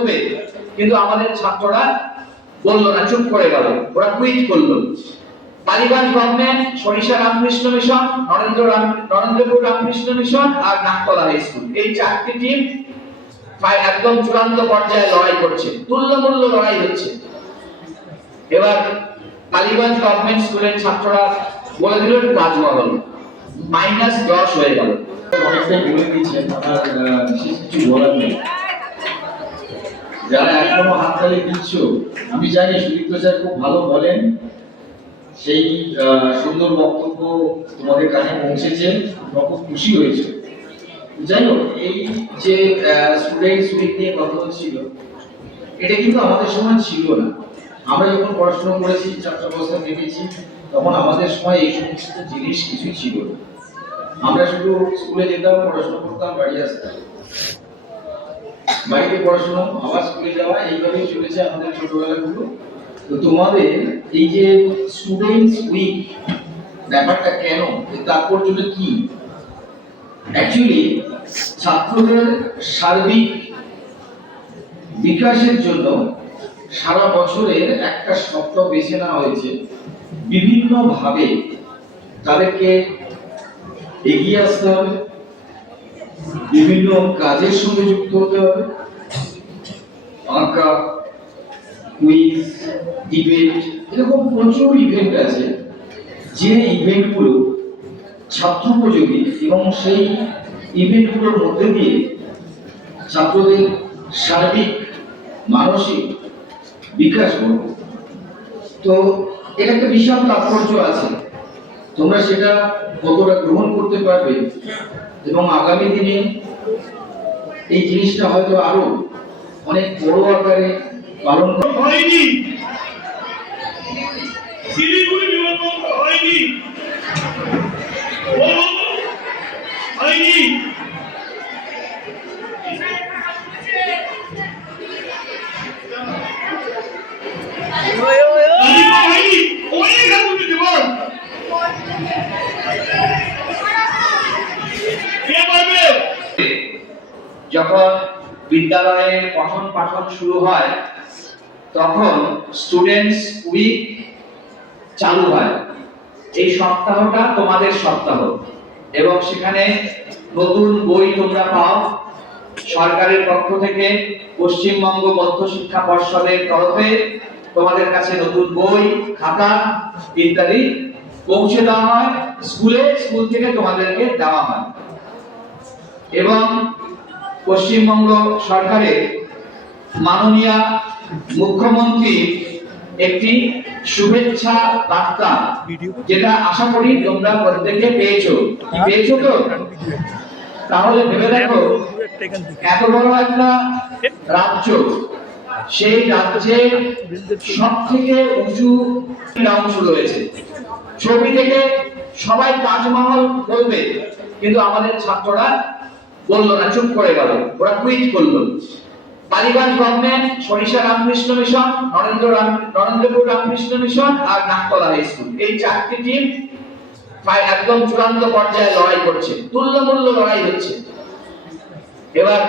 বলবে, কিন্তু আমাদের ছাত্ররা বললো না, চুপ করে গেল, ওরা কুইট করলো। বালিগঞ্জ গভর্নমেন্ট, সরিষা রামকৃষ্ণ মিশন, নরেন্দ্রপুর রামকৃষ্ণ মিশন আর নাকতলা হাই স্কুল, এই চারটি টিম একদম চূড়ান্ত পর্যায়ে লড়াই করছে, তুল্যমূল্য লড়াই হচ্ছে। এবার বালিগঞ্জ গভর্নমেন্ট স্কুলের ছাত্ররা বলে দিল তাজমহল, -10 হয়ে গেল। অনেকটাই বলে দিচ্ছেন, আমার বিশেষ কিছু বলার নেই। যারা এখনো হাততালি দিচ্ছ, আমি জানি সুদীপ্ত স্যার খুব ভালো বলেন, সেই সুন্দর বক্তব্য তোমাদের কানে পৌঁছেছে, তোমরা খুব খুশি হয়েছে। যাই হোক, এই যে স্টুডেন্টস উইক নিয়ে কথা হচ্ছিল, এটা কিন্তু আমাদের সময় ছিল না। আমরা যখন পড়াশোনা করেছি, ছাত্রাবস্থা দেখেছি, তখন আমাদের সময় এই সমস্ত জিনিস কিছুই ছিল না। আমরা শুধু স্কুলে যেতাম, পড়াশোনা করতাম, বাড়ি আসতাম, বাড়িতে পড়াশোনা, আবার স্কুলে যাওয়া, এইভাবেই চলেছে আমাদের ছোটবেলাগুলো। তো তোমাদের এই যে স্টুডেন্টস উইক ব্যাপারটা কেন, এর তাৎপর্যটা কি? অ্যাকচুয়ালি ছাত্রদের সার্বিক বিকাশের জন্য সারা বছরের একটা সপ্তাহ বেছে নেওয়া হয়েছে, বিভিন্ন ভাবে তাদেরকে এগিয়ে আসতে হবে, বিভিন্ন কাজের সঙ্গে যুক্ত হতে হবে। আঁকা, কুইজ, ডিবেট, এরকম প্রচুর ইভেন্ট আছে, যে ইভেন্টগুলো ছাত্রোপযোগী এবং সেই ইভেন্টগুলোর মধ্যে দিয়ে ছাত্রদের সার্বিক মানসিক বিকাশ ঘটবে। তো এর একটা বিশাল তাৎপর্য আছে, তোমরা সেটা কতটা গ্রহণ করতে পারবে এবং আগামী দিনে এই জিনিসটা হয়তো আরো অনেক বড় আকারে পালন করা হয়নি। শিলিগুড়ি বিমানবন্দর হয়নি, হয়নি। যখন বিদ্যালয়ের পঠন পাঠন শুরু হয়, তখন স্টুডেন্টস উইক চালু হয়। এই সপ্তাহটা তোমাদের সপ্তাহ, এবং সেখানে নতুন বই তোমরা পাও। সরকারের পক্ষ থেকে পশ্চিমবঙ্গ মধ্য শিক্ষা পর্ষদের তরফে তোমাদের কাছে নতুন বই, খাতা ইত্যাদি পৌঁছে দেওয়া হয় স্কুলে, স্কুল থেকে তোমাদেরকে দেওয়া হয়। এবং পশ্চিমবঙ্গ সরকারের মাননীয় মুখ্যমন্ত্রী একটি শুভেচ্ছা বার্তা, যেটা আশা করি তোমরা প্রত্যেকে পেয়েছো। পেয়েছো তো? তাহলে ভেবে দেখো, এত বড় একটা রাজ্য, সেই রাজ্যের সব থেকে উঁচু অংশ রয়েছে। ছবি থেকে সবাই তাজমহল বলবে, কিন্তু আমাদের ছাত্ররা বললো না, চুপ করে গেল, ওরা কুইট করলো। বালিগঞ্জ গভর্নমেন্ট, সরিষা রামকৃষ্ণ মিশন, নরেন্দ্রপুর রামকৃষ্ণ মিশন আর নাকতলা হাই স্কুল, এই চারটি টিম একদম চূড়ান্ত পর্যায়ে লড়াই করছে, তুল্যমূল্য লড়াই হচ্ছে। এবার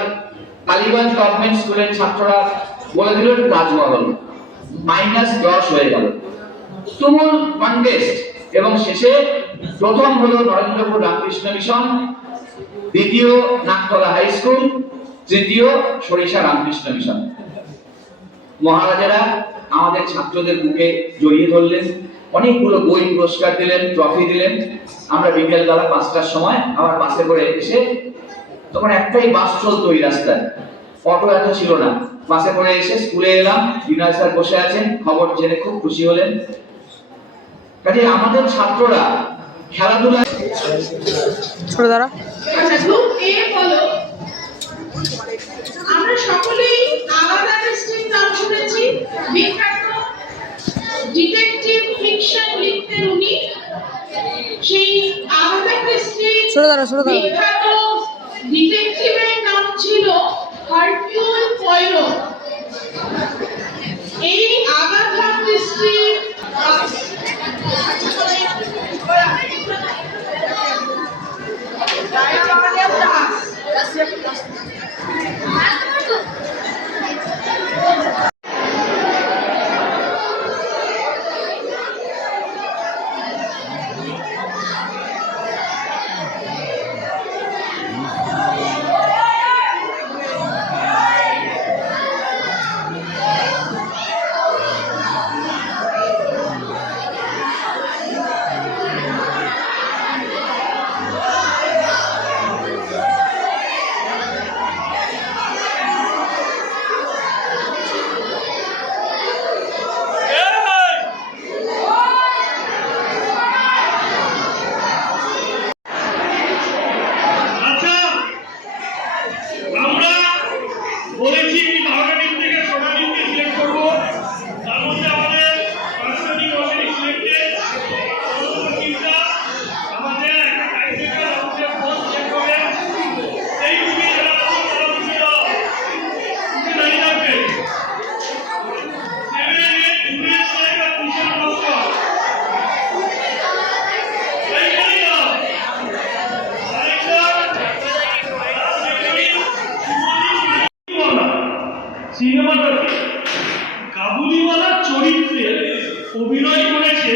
বালিগঞ্জ গভর্নমেন্ট স্কুলের ছাত্ররা বলে দিল তাজমহল, -10 হয়ে গেল। তুমুল কন্টেস্ট, এবং শেষে প্রথম হলো নরেন্দ্রপুর রামকৃষ্ণ মিশন, দ্বিতীয় নাকতলা হাই স্কুল, তৃতীয় সরিষা রামকৃষ্ণ মিশন। মহারাজারা আমাদের ছাত্রদের বুকে জড়িয়ে ধরলেন, অনেকগুলো বই পুরস্কার দিলেন, ট্রফি দিলেন। আমরা বিকেল বেলা 5টার সময় আবার বাসে করে এসে, তখন একটাই বাস চলতো ওই রাস্তায়, অটো এত ছিল না, বাসে করে এসে স্কুলে এলাম। বিনয় স্যার বসে আছেন, খবর জেনে খুব খুশি হলেন। কাজে আমাদের ছাত্ররা খেলাধুলা ছোট দ্বারা আমরা সকলেই আলাদা ডিস্ট্রিক্ট নাম শুনেছি। বিখ্যাত ডিটেকটিভ ফিকশন লিখতেন উনি, সেই আলাদা ডিস্ট্রিক্ট বিখ্যাত ডিটেকটিভের নাম ছিল হারকিউল পয়রট। এই আগাথা ডিস্ট্রিক্ট অভিনয় করেছে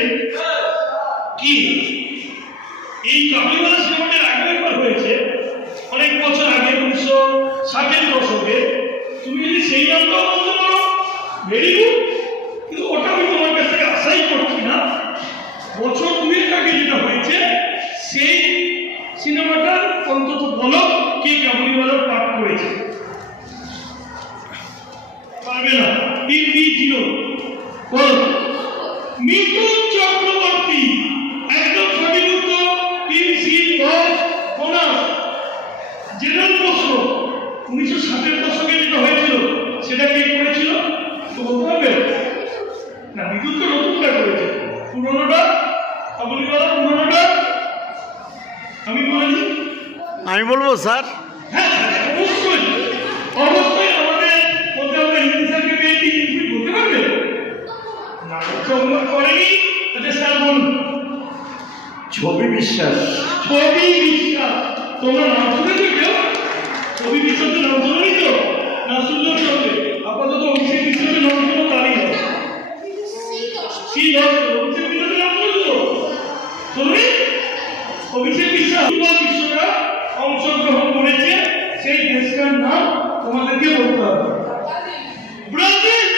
কি এই কাবুলিওয়ালা সিনেমাটার আগে একবার হয়েছে অনেক বছর আগে 1960-এর দশকে। তুমি যদি সেই নামটাও বলতে পারো ভেরি গুড, কিন্তু ওটা আমি তোমার কাছ থেকে আশাই করছি না। বছর দুয়েক আগে যেটা হয়েছে সেই সিনেমাটার অন্তত বলো কে কাবুলিওয়ালার পাঠ করেছে। পারবে না। TV0 বলো। মিঠুন চক্রবর্তী, একদম সঠিক উত্তর। Team C 10 bonus. জেনারেল প্রশ্ন 1960-এর দশকে যেটা হয়েছিল সেটা কে করেছিল তো বলতে পারবে না? বিদ্যুৎ তো নতুনটা করেছে, পুরোনোটা কাবুলিওয়ালা পুরোনোটা আমি বলেছি। আমি বলবো স্যার। হ্যাঁ অবশ্যই অবশ্যই আমাদের মধ্যে আমরা হিন্দি স্যারকে পেয়েছি, তুমি বলতে পারবে না? চমক করেনি। আচ্ছা স্যার বলুন। ছবি বিশ্বাস। ছবি বিশ্বাস। তোমরা নাম শুনেছো কেউ? ছবি বিশ্বাসের নাম শোনি তো? না শুনলেও চলবে। আপাতত অভিষেক বিশ্বাসের নাম শুনো তারই হবে। অভিষেক বিশ্বাসের নাম শুনছো? শুনবি? অভিষেক বিশ্বাস ফুটবল বিশ্বকাপ অংশগ্রহণ করেছে সেই দেশটার নাম তোমাদেরকে বলতে হবে। ব্রাজিল।